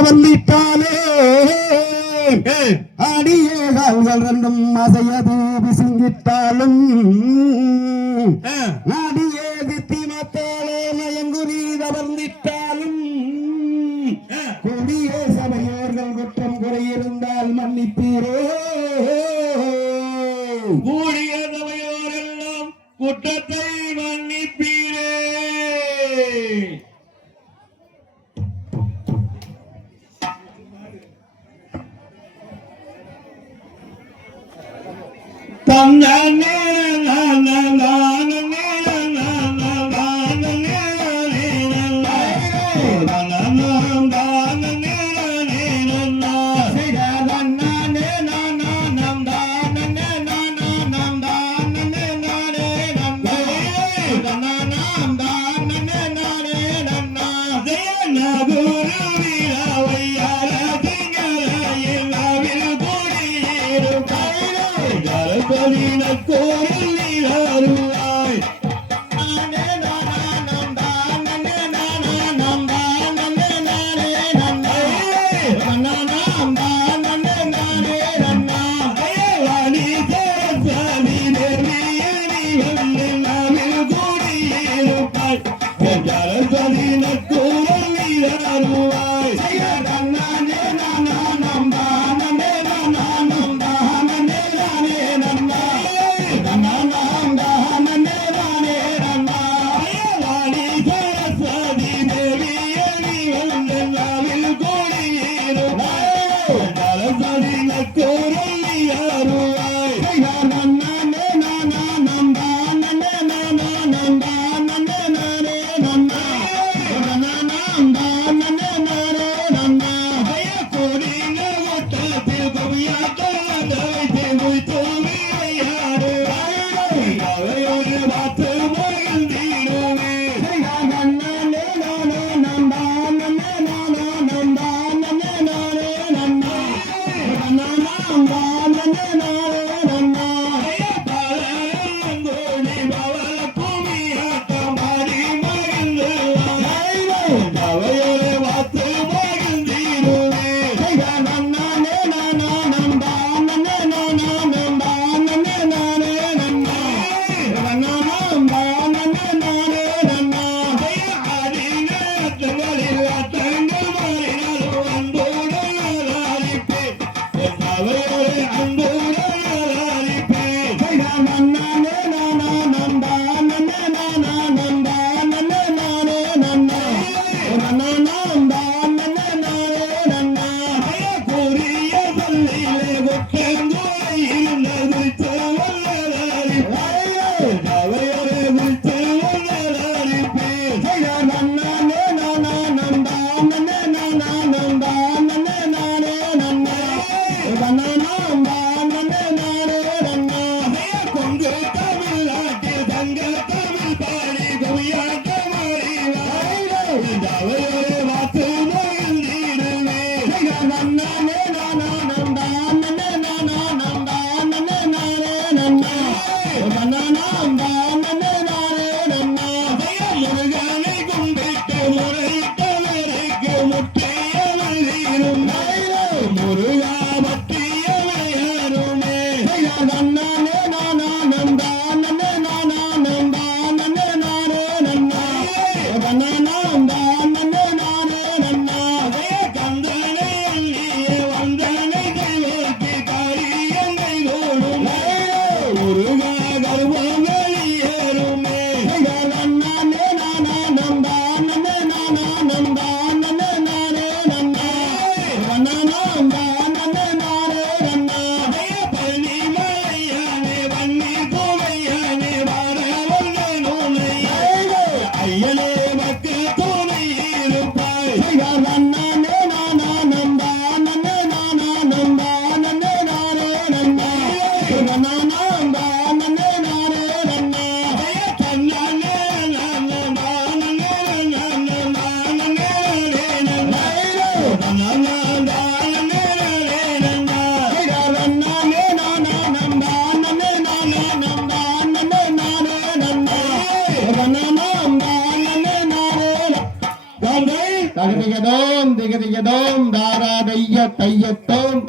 வந்துட்டாலே அடியே கால்கள் ரெண்டும் அசையது பிசுங்கிட்டாலும் அடியே தித்திமத்தாலே நயங்குறீத வந்துட்டாலும் கொடிய சபையோர்கள் குற்றம் குறையிருந்தால் மன்னிப்பீரே. கூடிய சபையோரெல்லாம் குற்றத்தை one now. கோயில் அருளாய் Thank you. I'm, I'm not. Amen. அருமிகதோம் திகதிகதோம் தாராதைய தையத்தோம்.